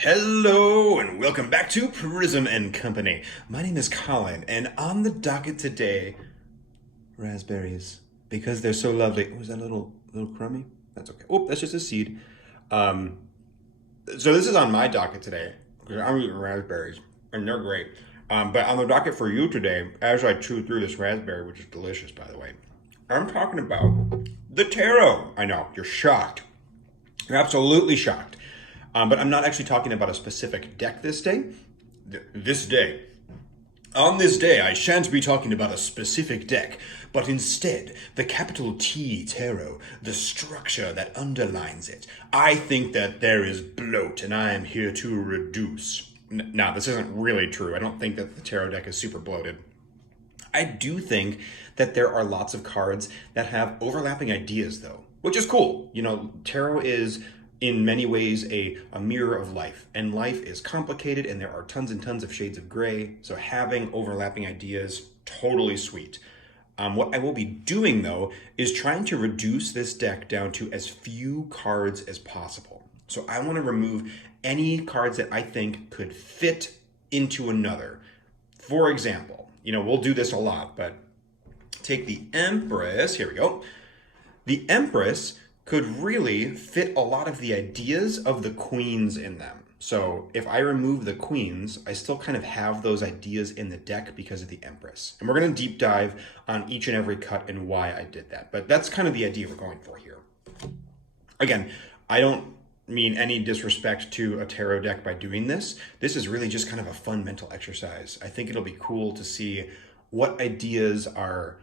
Hello and welcome back to Prism and Company. My name is Colin, and on the docket today, raspberries because they're so lovely. Was that a little crummy? That's okay. Oh, that's just a seed. Um, so this is on my docket today because I'm eating raspberries and they're great. But on the docket for you today, as I chew through this raspberry, which is delicious by the way, I'm talking about the taro. I know you're shocked. You're absolutely shocked. But I'm not actually talking about a specific deck this day. This day. On this day, I shan't be talking about a specific deck, but instead, the capital T tarot, the structure that underlines it. I think that there is bloat, and I am here to reduce. Now, this isn't really true. I don't think that the tarot deck is super bloated. I do think that there are lots of cards that have overlapping ideas, though, which is cool. You know, tarot is in many ways a mirror of life, and life is complicated, and there are tons and tons of shades of gray. So having overlapping ideas, totally sweet. What I will be doing though is trying to reduce this deck down to as few cards as possible. So I want to remove any cards that I think could fit into another. For example, we'll do this a lot, but take the Empress. Here we go. The Empress could really fit a lot of the ideas of the queens in them. So if I remove the queens, I still kind of have those ideas in the deck because of the Empress. And we're going to deep dive on each and every cut and why I did that. But that's kind of the idea we're going for here. Again, I don't mean any disrespect to a tarot deck by doing this. This is really just kind of a fun mental exercise. I think it'll be cool to see what ideas are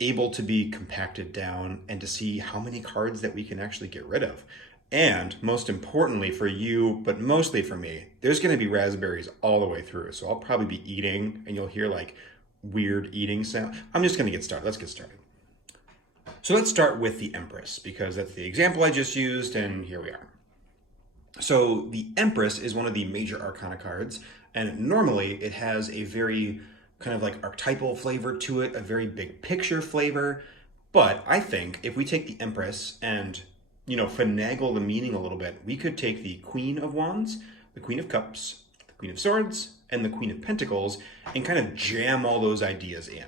able to be compacted down and to see how many cards that we can actually get rid of. And most importantly for you, but mostly for me, there's going to be raspberries all the way through. So I'll probably be eating and you'll hear like weird eating sound. I'm just going to get started. Let's get started. So let's start with the Empress because that's the example I just used, and here we are. So the Empress is one of the major arcana cards, and normally it has a very kind of like archetypal flavor to it, a very big picture flavor. But I think if we take the Empress and, finagle the meaning a little bit, we could take the Queen of Wands, the Queen of Cups, the Queen of Swords, and the Queen of Pentacles and kind of jam all those ideas in.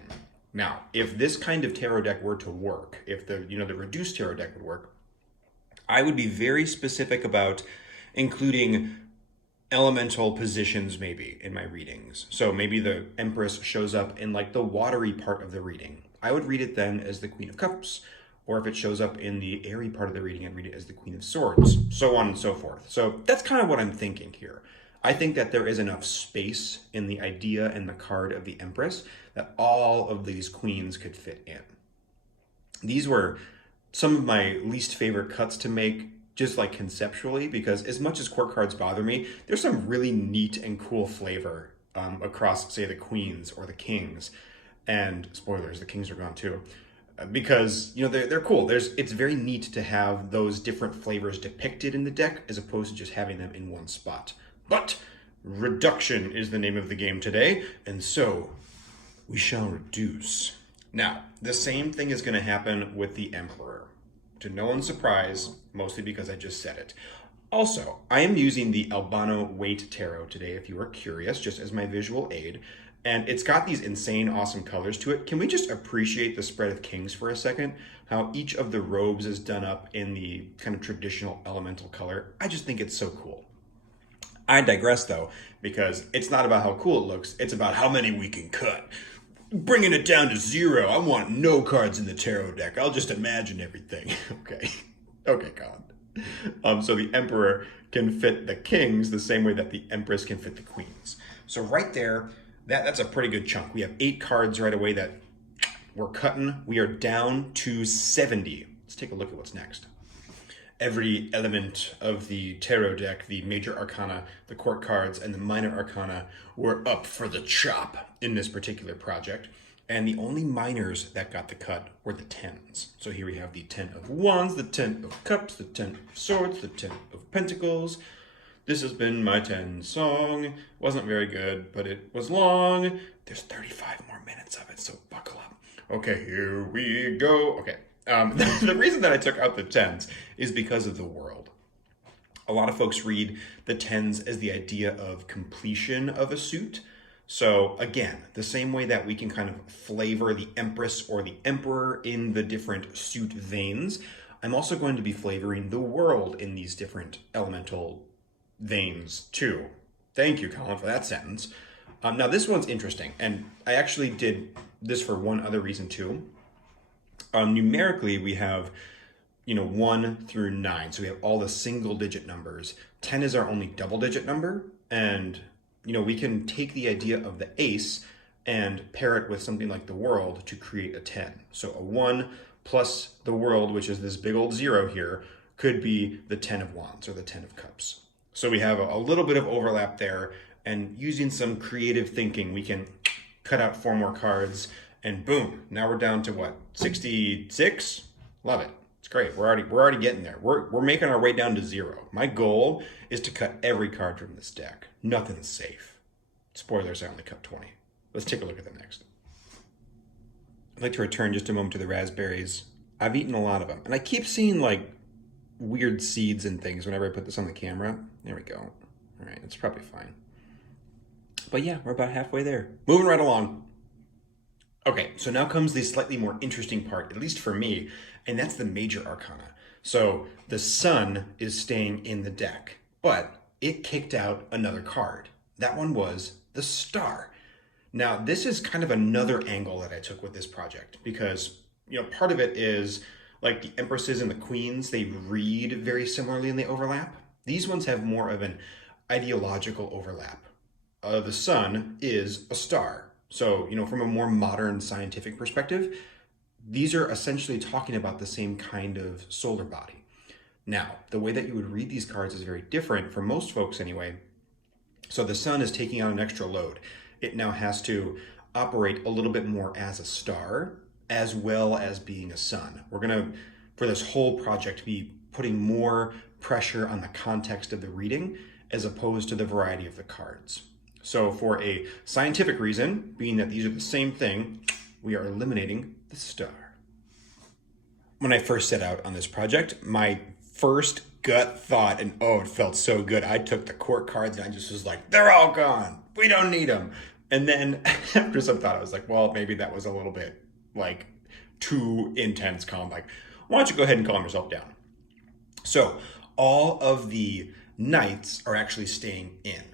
Now, if this kind of tarot deck were to work, if the reduced tarot deck would work, I would be very specific about including elemental positions maybe in my readings. So maybe the Empress shows up in like the watery part of the reading. I would read it then as the Queen of Cups, or if it shows up in the airy part of the reading, I'd read it as the Queen of Swords, so on and so forth. So that's kind of what I'm thinking here. I think that there is enough space in the idea and the card of the Empress that all of these queens could fit in. These were some of my least favorite cuts to make, just like conceptually, because as much as court cards bother me, there's some really neat and cool flavor across, say, the queens or the kings. And spoilers, the kings are gone too. Because they're cool. It's very neat to have those different flavors depicted in the deck as opposed to just having them in one spot. But reduction is the name of the game today, and so we shall reduce. Now, the same thing is going to happen with the Emperor. To no one's surprise, mostly because I just said it. Also, I am using the Albano Weight Tarot today, if you are curious, just as my visual aid. And it's got these insane, awesome colors to it. Can we just appreciate the spread of kings for a second? How each of the robes is done up in the kind of traditional elemental color. I just think it's so cool. I digress though, because it's not about how cool it looks, it's about how many we can cut. Bringing it down to 0. I want no cards in the tarot deck. I'll just imagine everything. Okay, Colin. So the Emperor can fit the kings the same way that the Empress can fit the queens. So right there, that's a pretty good chunk. We have 8 cards right away that we're cutting. We are down to 70. Let's take a look at what's next. Every element of the tarot deck, the major arcana, the court cards, and the minor arcana were up for the chop in this particular project. And the only minors that got the cut were the 10s. So here we have the 10 of Wands, the 10 of Cups, the 10 of Swords, the 10 of Pentacles. This has been my 10 song. Wasn't very good, but it was long. There's 35 more minutes of it, so buckle up. Okay, here we go. Okay. The reason that I took out the 10s is because of the world. A lot of folks read the tens as the idea of completion of a suit. So again, the same way that we can kind of flavor the Empress or the Emperor in the different suit veins, I'm also going to be flavoring the world in these different elemental veins too. Thank you, Colin, for that sentence. Now this one's interesting, and I actually did this for one other reason too. Numerically, we have 1 through 9. So we have all the single digit numbers. 10 is our only double digit number. And, we can take the idea of the ace and pair it with something like the world to create a 10. So a 1 plus the world, which is this big old 0 here, could be the 10 of wands or the 10 of cups. So we have a little bit of overlap there. And using some creative thinking, we can cut out 4 more cards and boom, now we're down to what, 66? Love it. It's great. We're already getting there. We're making our way down to 0. My goal is to cut every card from this deck. Nothing's safe. Spoilers, I only cut 20. Let's take a look at them next. I'd like to return just a moment to the raspberries. I've eaten a lot of them, and I keep seeing like weird seeds and things whenever I put this on the camera. There we go. All right, it's probably fine. But yeah, we're about halfway there. Moving right along. Okay, so now comes the slightly more interesting part, at least for me, and that's the major arcana. So the sun is staying in the deck, but it kicked out another card. That one was the star. Now, this is kind of another angle that I took with this project because, part of it is like the empresses and the queens, they read very similarly and they overlap. These ones have more of an ideological overlap. The sun is a star. So, from a more modern scientific perspective, these are essentially talking about the same kind of solar body. Now, the way that you would read these cards is very different for most folks anyway. So the sun is taking on an extra load. It now has to operate a little bit more as a star as well as being a sun. We're going to, for this whole project, be putting more pressure on the context of the reading as opposed to the variety of the cards. So for a scientific reason, being that these are the same thing, we are eliminating the star. When I first set out on this project, my first gut thought, and oh, it felt so good, I took the court cards and I just was like, they're all gone. We don't need them. And then after some thought, I was like, well, maybe that was a little bit like too intense. Colin, like, why don't you go ahead and calm yourself down? So all of the knights are actually staying in.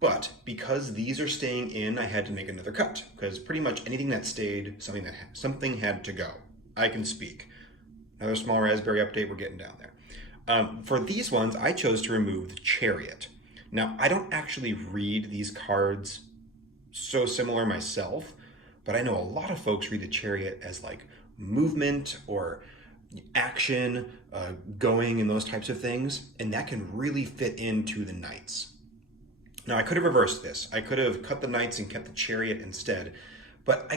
But because these are staying in, I had to make another cut because pretty much anything that stayed, something had to go. I can speak. Another small raspberry update, we're getting down there. For these ones, I chose to remove the chariot. Now, I don't actually read these cards so similar myself, but I know a lot of folks read the chariot as like movement or action, going and those types of things, and that can really fit into the knights. Now, I could have reversed this. I could have cut the knights and kept the chariot instead, but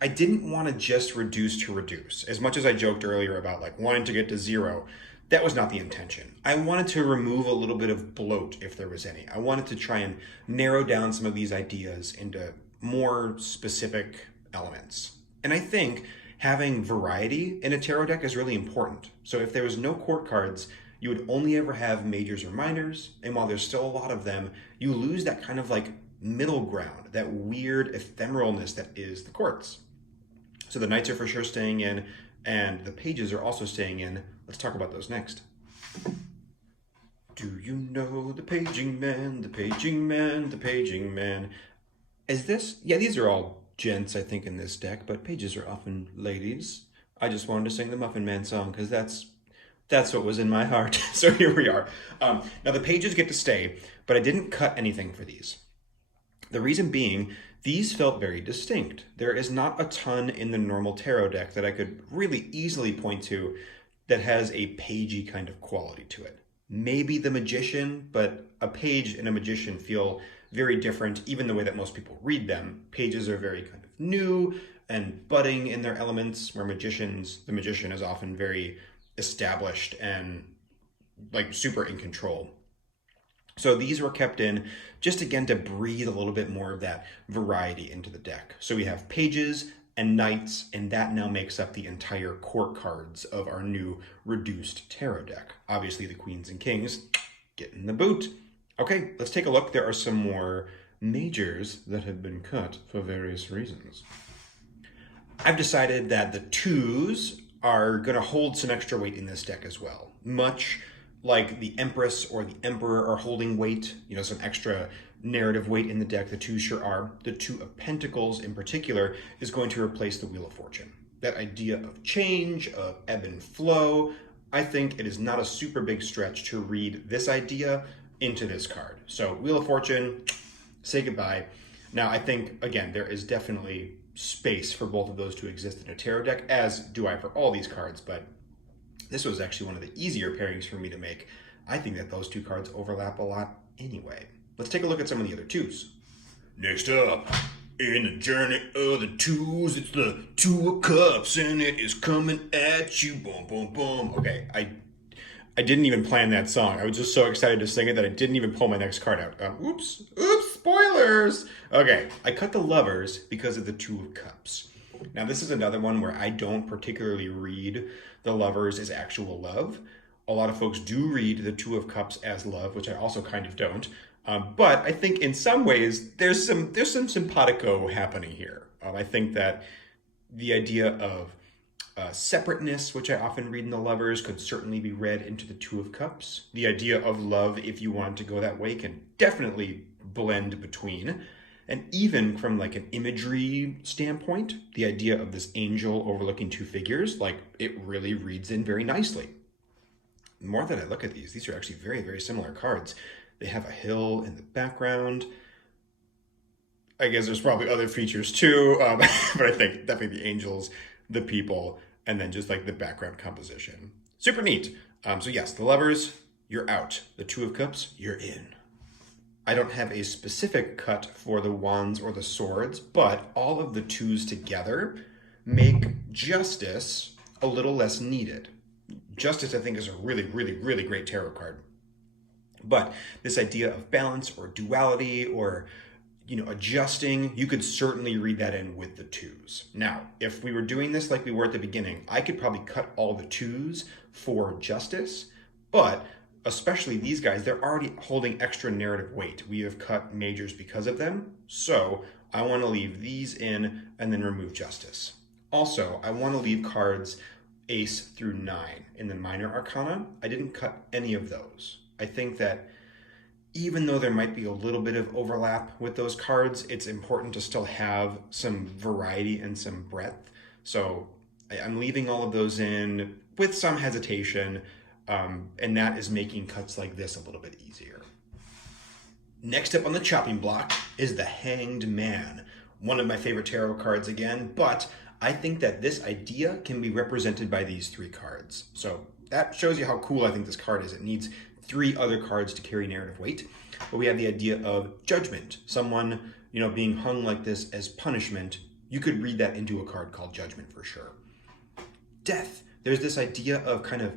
I didn't want to just reduce to reduce. As much as I joked earlier about like wanting to get to 0, that was not the intention. I wanted to remove a little bit of bloat if there was any. I wanted to try and narrow down some of these ideas into more specific elements. And I think having variety in a tarot deck is really important. So if there was no court cards, you would only ever have majors or minors, and while there's still a lot of them, you lose that kind of like middle ground, that weird ephemeralness that is the courts. So the knights are for sure staying in, and the pages are also staying in. Let's talk about those next. Do you know the paging man, the paging man, the paging man? Is this? Yeah, these are all gents, I think, in this deck, but pages are often ladies. I just wanted to sing the Muffin Man song because that's what was in my heart. So here we are. Now the pages get to stay, but I didn't cut anything for these. The reason being, these felt very distinct. There is not a ton in the normal tarot deck that I could really easily point to that has a pagey kind of quality to it. Maybe the magician, but a page and a magician feel very different, even the way that most people read them. Pages are very kind of new and budding in their elements, where the magician is often very established and like super in control. So these were kept in just again to breathe a little bit more of that variety into the deck. So we have pages and knights, and that now makes up the entire court cards of our new reduced tarot deck. Obviously the queens and kings get in the boot. Okay, let's take a look. There are some more majors that have been cut for various reasons. I've decided that the twos are going to hold some extra weight in this deck as well. Much like the Empress or the Emperor are holding weight, some extra narrative weight in the deck, the twos sure are. The Two of Pentacles in particular is going to replace the Wheel of Fortune. That idea of change, of ebb and flow, I think it is not a super big stretch to read this idea into this card. So Wheel of Fortune, say goodbye. Now I think, again, there is definitely space for both of those to exist in a tarot deck, as do I for all these cards, but this was actually one of the easier pairings for me to make. I think that those two cards overlap a lot anyway. Let's take a look at some of the other twos. Next up, in the journey of the twos, it's the Two of Cups, and it is coming at you, boom, boom, boom. Okay, I didn't even plan that song. I was just so excited to sing it that I didn't even pull my next card out. Oops, spoilers. Okay, I cut the Lovers because of the Two of Cups. Now this is another one where I don't particularly read the Lovers as actual love. A lot of folks do read the Two of Cups as love, which I also kind of don't. But I think in some ways there's some simpatico happening here. I think that the idea of separateness, which I often read in the Lovers, could certainly be read into the Two of Cups. The idea of love, if you want to go that way, can definitely blend between. And even from like an imagery standpoint, the idea of this angel overlooking two figures, like it really reads in very nicely. The more that I look at these are actually very, very similar cards. They have a hill in the background. I guess there's probably other features too, but I think definitely the angels, the people, and then just like the background composition. Super neat. So yes, the Lovers, you're out. The Two of Cups, you're in. I don't have a specific cut for the Wands or the Swords, but all of the twos together make Justice a little less needed. Justice, I think, is a really, really, really great tarot card. But this idea of balance or duality or adjusting, you could certainly read that in with the twos. Now, if we were doing this like we were at the beginning, I could probably cut all the twos for Justice, but especially these guys, they're already holding extra narrative weight. We have cut majors because of them, so I want to leave these in and then remove Justice. Also, I want to leave cards Ace through 9 in the minor arcana. I didn't cut any of those. I think that even though there might be a little bit of overlap with those cards, it's important to still have some variety and some breadth. So I'm leaving all of those in with some hesitation, and that is making cuts like this a little bit easier. Next up on the chopping block is the Hanged Man. One of my favorite tarot cards again, but I think that this idea can be represented by these three cards. So that shows you how cool I think this card is. It needs three other cards to carry narrative weight. But we have the idea of judgment. Someone, being hung like this as punishment. You could read that into a card called Judgment for sure. Death. There's this idea of kind of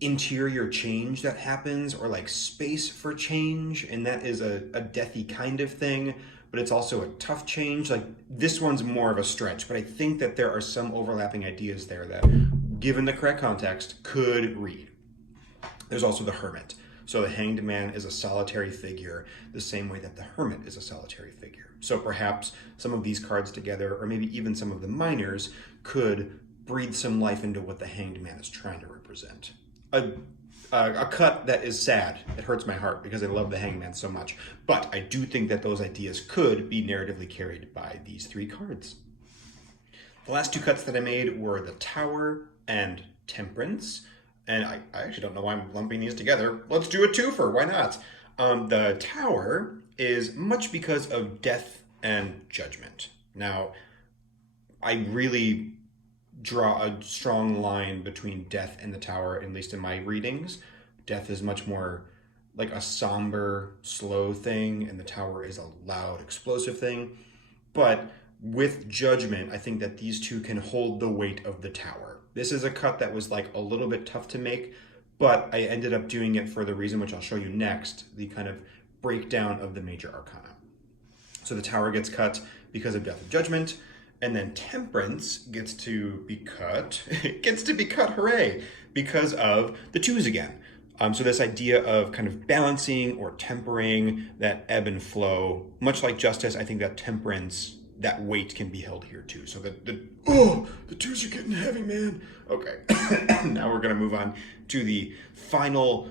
interior change that happens, or like space for change, and that is a deathy kind of thing, but it's also a tough change. Like this one's more of a stretch, but I think that there are some overlapping ideas there that, given the correct context, could read. There's also the Hermit. So the Hanged Man is a solitary figure, the same way that the Hermit is a solitary figure. So perhaps some of these cards together, or maybe even some of the minors, could breathe some life into what the Hanged Man is trying to represent. A cut that is sad. It hurts my heart because I love the Hanged Man so much. But I do think that those ideas could be narratively carried by these three cards. The last two cuts that I made were the Tower and Temperance. And I actually don't know why I'm lumping these together. Let's do a twofer, why not? The Tower is much because of death and judgment. Now, I really draw a strong line between death and the Tower, at least in my readings. Death is much more like a somber, slow thing, and the Tower is a loud, explosive thing. But with judgment, I think that these two can hold the weight of the Tower. This is a cut that was like a little bit tough to make, but I ended up doing it for the reason which I'll show you next, the kind of breakdown of the major arcana. So the Tower gets cut because of death and judgment, and then Temperance gets to be cut. It gets to be cut, hooray, because of the twos again. So this idea of kind of balancing or tempering that ebb and flow, much like justice, I think that temperance, that weight can be held here too. So the twos are getting heavy, man. Okay, now we're gonna move on to the final.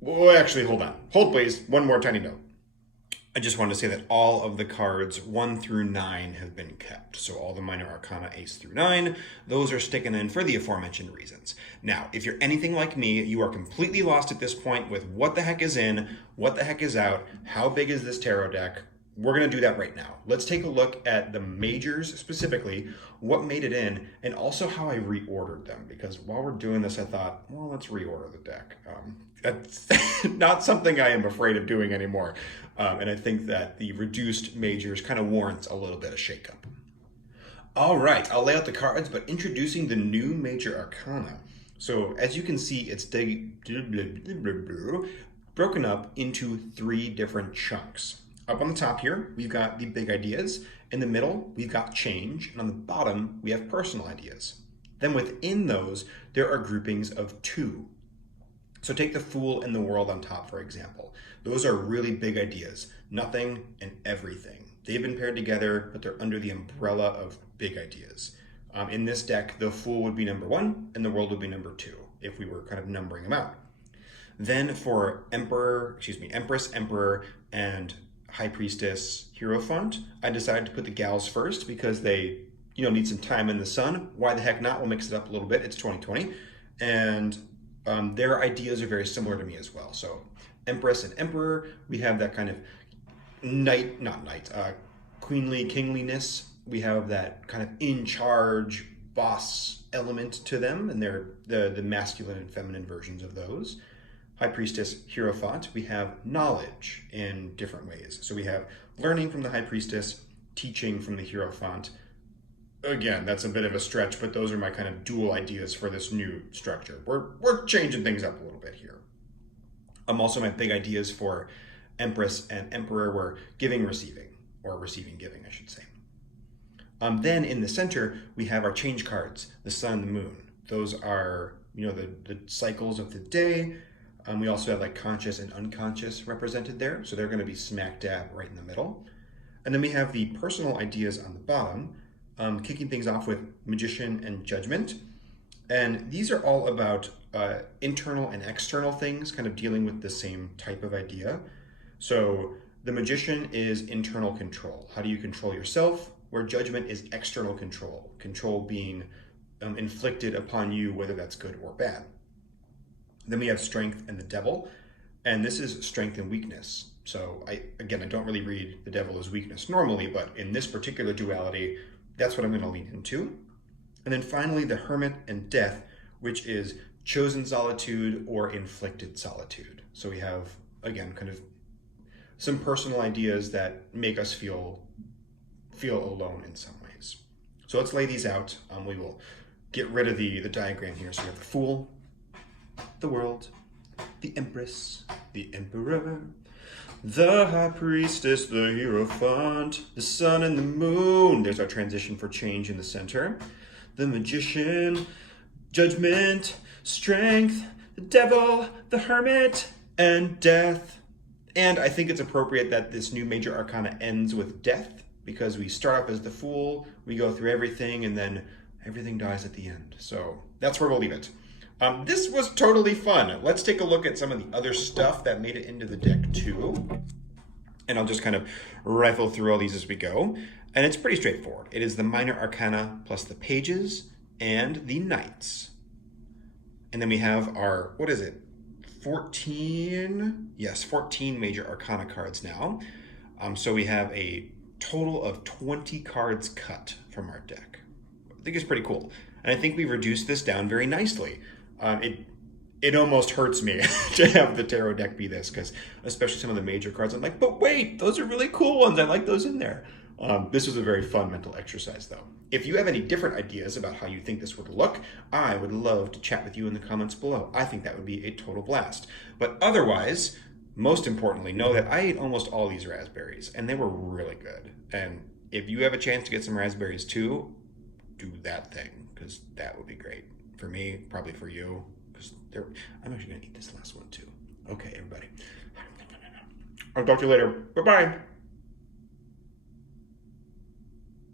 Well, actually, hold on. Hold, please. One more tiny note. I just wanted to say that all of the cards 1 through 9 have been kept. So all the minor arcana ace through 9, those are sticking in for the aforementioned reasons. Now, if you're anything like me, you are completely lost at this point with what the heck is in, what the heck is out, how big is this tarot deck. We're going to do that right now. Let's take a look at the majors specifically, what made it in, and also how I reordered them. Because while we're doing this, I thought, well, let's reorder the deck. That's not something I am afraid of doing anymore. And I think that the reduced majors kind of warrants a little bit of shakeup. All right, I'll lay out the cards, but introducing the new major arcana. So as you can see, it's broken up into 3 different chunks. Up on the top here, we've got the big ideas. In the middle, we've got change. And on the bottom, we have personal ideas. Then within those, there are groupings of 2. So take the Fool and the World on top, for example. Those are really big ideas. Nothing and everything. They've been paired together, but they're under the umbrella of big ideas. In this deck, the Fool would be number 1 and the World would be number 2, if we were kind of numbering them out. Then for Empress, Emperor, and High Priestess, Hierophant, I decided to put the gals first because they, need some time in the sun. Why the heck not? We'll mix it up a little bit. It's 2020. And their ideas are very similar to me as well. So Empress and Emperor, we have that kind of queenly kingliness. We have that kind of in charge boss element to them, and they're the masculine and feminine versions of those. High Priestess, Hierophant, we have knowledge in different ways. So we have learning from the High Priestess, teaching from the Hierophant. Again, that's a bit of a stretch, but those are my kind of dual ideas for this new structure. We're changing things up a little bit here. Also, my big ideas for Empress and Emperor were giving, receiving, or receiving, giving, I should say. Then in the center, we have our change cards, the sun and the moon. Those are, the cycles of the day. We also have like conscious and unconscious represented there. So they're going to be smack dab right in the middle. And then we have the personal ideas on the bottom, kicking things off with Magician and Judgment. And these are all about internal and external things, kind of dealing with the same type of idea. So the Magician is internal control. How do you control yourself? Where Judgment is external control. Control being inflicted upon you, whether that's good or bad. Then we have Strength and the Devil. And this is strength and weakness. So I don't really read the Devil as weakness normally, but in this particular duality, that's what I'm going to lean into. And then finally, the Hermit and Death, which is chosen solitude or inflicted solitude. So we have, again, kind of some personal ideas that make us feel alone in some ways. So let's lay these out. We will get rid of the diagram here. So we have the Fool, the World, the Empress, the Emperor, the High Priestess, the Hierophant, the Sun and the Moon. There's our transition for change in the center. The Magician, Judgment, Strength, the Devil, the Hermit, and Death. And I think it's appropriate that this new major arcana ends with Death, because we start off as the Fool, we go through everything, and then everything dies at the end. So that's where we'll leave it. This was totally fun. Let's take a look at some of the other stuff that made it into the deck too. And I'll just kind of rifle through all these as we go. And it's pretty straightforward. It is the minor arcana plus the pages and the knights. And then we have our, 14? Yes, 14 major arcana cards now. So we have a total of 20 cards cut from our deck. I think it's pretty cool. And I think we reduced this down very nicely. It almost hurts me to have the tarot deck be this, because especially some of the major cards, I'm like, but wait, those are really cool ones. I like those in there. This was a very fun mental exercise, though. If you have any different ideas about how you think this would look, I would love to chat with you in the comments below. I think that would be a total blast. But otherwise, most importantly, know that I ate almost all these raspberries, and they were really good. And if you have a chance to get some raspberries too, do that thing, because that would be great. For me, probably for you, because I'm actually gonna eat this last one too. Okay, everybody. I'll talk to you later. Bye-bye.